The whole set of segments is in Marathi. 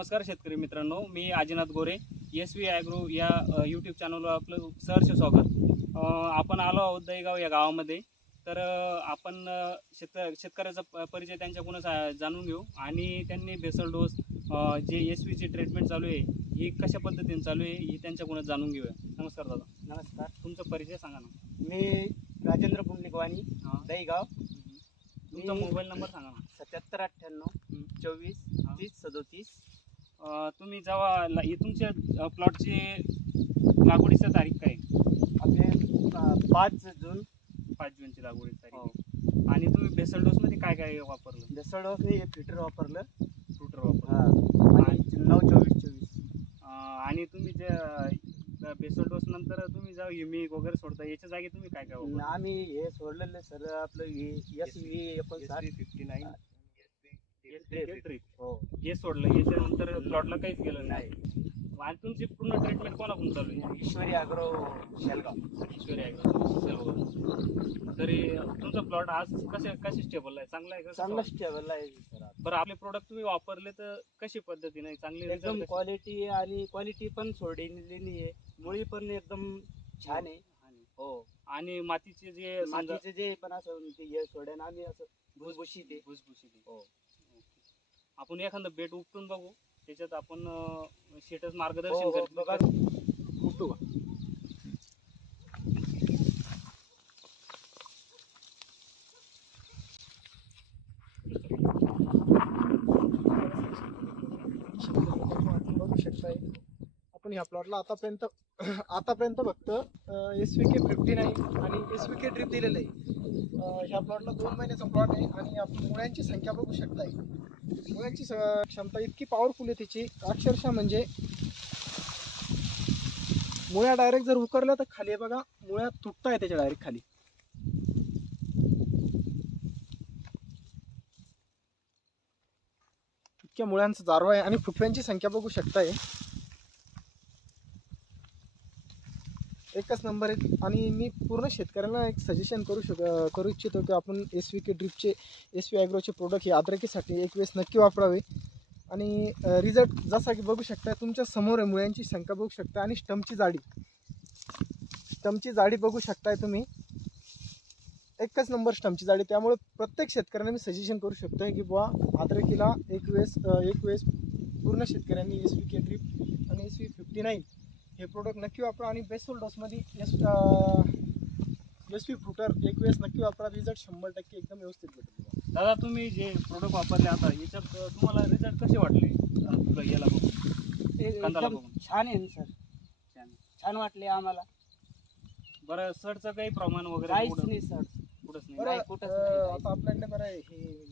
नमस्कार शेतकरी मित्रांनो मी Ajinath Gore S V agro या यूट्यूब चॅनलवर आपलं सहर्ष स्वागत. आपण आलो आहोत दहीगाव या गावामध्ये. तर आपण शेत शेतकऱ्याचा प- परिचय त्यांच्याकडूनच जाणून घेऊ. आणि त्यांनी बेसल डोस जे एस व्हीची ट्रीटमेंट चालू आहे ही कशा पद्धतीने चालू आहे ही त्यांच्याकडूनच जाणून घेऊया. नमस्कार दादा. नमस्कार. तुमचा परिचय सांगा ना. मी राजेंद्र पुंडलिकवाणी. दहीगाव. तुमचा मोबाईल नंबर सांगा ना. सत्याहत्तर अठ्ठ्याण्णव. चोवीस. तीस सदोतीस तुम्ही जेव्हा ला- ही तुमच्या प्लॉटची लागवडीची तारीख काय? आहे? आपले पाच जून. पाच जूनची लागवडीची तारीख हो. आणि तुम्ही बेसल डोस मध्ये काय काय वापरलं? दसड हे फिल्टर वापरलं. फ्रुटर वापरलं. हा. आणि नऊ चोवीस चोवीस. आणि तुम्ही जे बेसल डोस नंतर तुम्ही जेव्हा युमिक वगैरे सोडता याच्या जागी तुम्ही काय काय आम्ही हे सोडलेलं सर. आपलं एस व्ही एकोणसाठ. Fifty nine. हो हे. सोडलं. याच्यानंतर प्लॉटला काहीच गेलं नाही. आणि तुमची पूर्ण ट्रीटमेंट कोणाकडून चालू आहे? ईश्वरी अग्रो शेलगाव. ईश्वरी सर्व तरी तुमचा प्लॉट आज कसे कसे स्टेबल आहे? चांगला आहे का? चांगलं स्टेबल आहे सर बरं आपले प्रोडक्ट तुम्ही वापरले तर कशी पद्धतीने? चांगली result एकदम क्वालिटी आणि क्वालिटी पण सोडलेली आहे. मुळी पण एकदम छान आहे. आणि- हो. आणि मातीचे जे समजा मातीचे जे पण असं ते हे सोडेन आम्ही असं भुसभुशीत आहे. भुसभुशीत आहे. हो. आपण एखादं बेट उपटून बघू. त्याच्यात आपण शेटच हो, मार्गदर्शन हो, करतो बघा. उपटू का? आपण ह्या प्लॉटला आतापर्यंत आतापर्यंत फक्त S V K fifty nine आणि एस व्ही के ड्रीप दिलेलं आहे. ह्या प्लॉटला दोन महिन्याचा प्लॉट आहे आणि आप मुळ्यांची संख्या बघू शकता मुळ्यांची स- क्षमता इतकी पॉवरफुल आहे तिची अक्षरशः म्हणजे मुळ्या डायरेक्ट जर उकरल्या तर खाली आहे बघा मुळ्या तुटताय त्याच्या डायरेक्ट खाली. इतक्या मुळ्यांचा जारवा आहे आणि फुटव्यांची संख्या बघू शकताय. एकच नंबर आहे. आणि मी पूर्ण शेतकऱ्यांना एक सजेशन करू शक करू इच्छितो की आपण एस व्ही के ड्रिपचे एस व्ही ॲग्रोचे प्रोडक्ट हे अद्रकीसाठी एक वेळेस नक्की वापरावे. आणि रिझल्ट जसा की बघू शकता तुमच्यासमोर आहे मुळ्यांची संख्या बघू शकता आणि स्टमची जाडी. स्टमची जाडी बघू शकताय तुम्ही. एकच नंबर स्टमची जाडी. त्यामुळे प्रत्येक शेतकऱ्यांना मी सजेशन करू शकतो की बुवा अद्रकीला एक वेळेस एक वेळेस पूर्ण शेतकऱ्यांनी एस व्ही के ड्रिप आणि एस व्ही फिफ्टी नाईन हे प्रोडक्ट नक्की वापरा आणि बेसोल डोसमध्ये एस एस व्ही फ्रुटर एक वेळेस नक्की वापरा. रिझल्ट शंभर टक्के एकदम व्यवस्थित भेटेल. दादा तुम्ही जे प्रोडक्ट वापरले आता याच्यात तुम्हाला रिझल्ट कसे वाटले? याला एकदम. छान आहे ना सर छान. छान वाटले आम्हाला. बरं सडचं काही प्रमाण वगैरे काहीच नाही सर कुठंच नाही. कुठंच आता आपल्याकडे बरं आहे हे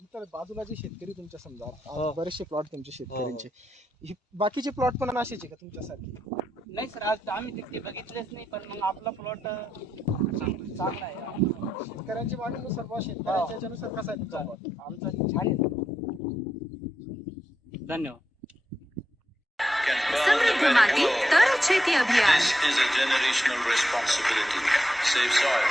इतर बाजूला जे शेतकरी तुमच्या समजा हो. बरेचसे प्लॉट तुमचे शेतकऱ्यांचे. हे बाकीचे प्लॉट पण असेच आहे का तुमच्यासारखे नाही सर आज आम्ही तिथे बघितलेच नाही पण मग आपला प्लॉट चांगला आहे शेतकऱ्यांच्या मागणीनुसार बा शेतकऱ्यांच्या याच्यानुसार कसा आहे तुमचा plot? आमचा छान आहे धन्यवाद can burn the સમૃદ્ધ very માટી world. તર છેતી અભિયાન This is a generational responsibility. Save soil.